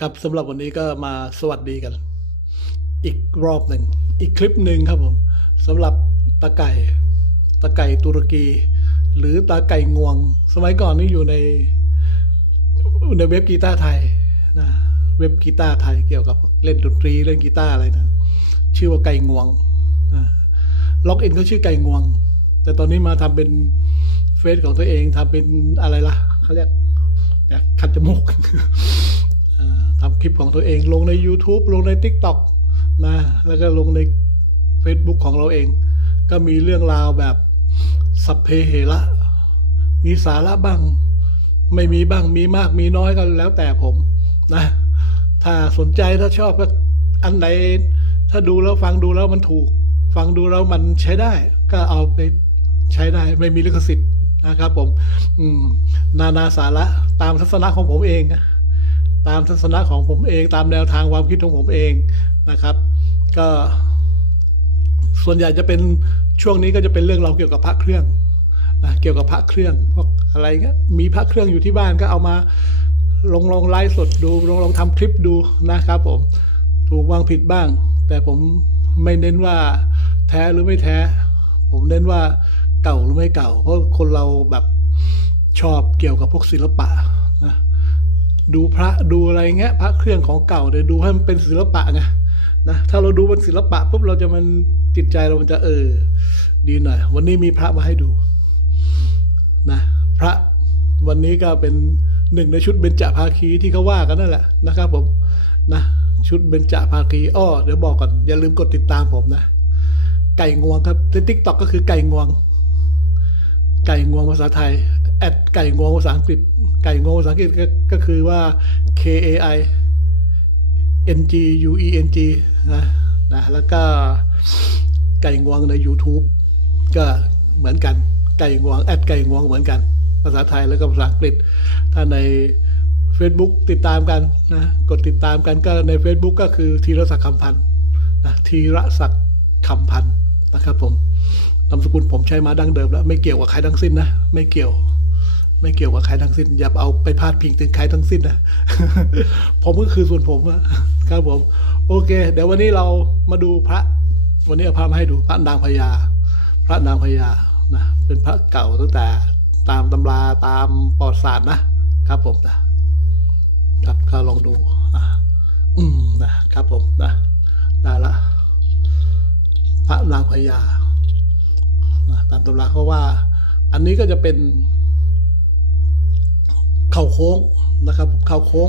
ครับสำหรับวันนี้ก็มาสวัสดีกัน อีกรอบหนึ่ง อีกคลิปหนึ่งครับผมสำหรับตาไก่ตาไก่ตุรกี หรือตาไก่งวง สมัยก่อนนี่อยู่ในในเว็บกีตาร์ไทยนะเว็บกีตาร์ไทยเกี่ยวกับเล่นดนตรีเล่นกีตาร์อะไรนะ ชื่อว่าไก่งวงล็อกอินก็ชื่อไก่งวง แต่ตอนนี้มาทำเป็นเฟซของตัวเองทำเป็นอะไรล่ะเขาเรียกคัดจมูก คลิปของตัวเองลงใน YouTube ลงใน TikTok นะแล้วก็ลงใน Facebook ของเราเอง ก็มีเรื่องราวแบบสัพเพเหระมีสาระบ้าง ไม่มีบ้างมีมากมีน้อยก็แล้วแต่ผมนะ ถ้าสนใจถ้าชอบก็อันไหนถ้าดูแล้วฟังดูแล้วมันถูก ฟังดูแล้วมันใช้ได้ ก็เอาไปใช้ได้ไม่มีลิขสิทธิ์นะครับผมอืมนานาสาระตามทัศนะของผมเอง ตามทัศนะของผมเอง ตามแนวทางความคิดของผมเองนะครับ ก็ส่วนใหญ่จะเป็นช่วงนี้ก็จะเป็นเรื่องเราเกี่ยวกับพระเครื่องนะเกี่ยวกับพระเครื่องพวกอะไรเงี้ยมีพระเครื่องอยู่ที่บ้านก็เอามาลงลงไลฟ์สดดูลงลองทำคลิปดูนะครับผมถูกวางผิดบ้าง แต่ผมไม่เน้นว่าแท้หรือไม่แท้ ผมเน้นว่าเก่าหรือไม่เก่า เพราะคนเราแบบชอบเกี่ยวกับพวกศิลปะนะ ดูพระดูอะไรเงี้ย พระเครื่องของเก่าเดี๋ยวดูให้มันเป็นศิลปะไงนะถ้าเราดูเป็นศิลปะปุ๊บเราจะมันจิตใจเรามันจะเออ ดีหน่อย วันนี้มีพระมาให้ดูนะพระวันนี้ก็เป็นหนึ่งในชุดเบญจภาคีที่เขาว่ากันนั่นแหละนะครับ ผมนะชุดเบญจภาคีอ้อเดี๋ยวบอกก่อนอย่าลืมกดติดตามผมนะ ไก่งวงครับในทิกตอกก็คือไก่งวง ไก่งวงภาษาไทย แอดไก่งวงภาษาอังกฤษ ไก่งวงภาษาอังกฤษก็คือว่า K A I N G U E N G นะนะแล้วก็ไก่งวงใน YouTube ก็เหมือนกันไก่งวงแอดไก่งวงเหมือนกัน ภาษาไทยแล้วก็ภาษาอังกฤษ ถ้าใน Facebook ติดตามกันนะกดติดตามกันก็ใน Facebook ก็คือธีรศักดิ์คำพันธ์นะธีรศักดิ์คำพันธ์นะครับผมนามสกุลผมใช้มาดั้งเดิมแล้ว ไม่เกี่ยวกับใครทั้งสิ้นนะ ไม่เกี่ยว ไม่เกี่ยวกับใครทั้งสิ้น อย่าเอาไปพาดพิงถึงใครทั้งสิ้นนะผมก็คือส่วนผมอะครับผม โอเค เดี๋ยววันนี้เรามาดูพระ วันนี้เอาพระมาให้ดูพระนางพญาพระนางพญานะเป็นพระเก่าตั้งแต่ตามตำราตามประวัติศาสตร์นะครับผมนะครับก็ลองดูอะอืมนะครับผมนะได้ละพระนางพญานะตามตำราเขาว่า อันนี้ก็จะเป็น เข่าโค้งนะครับผมเข่าโค้ง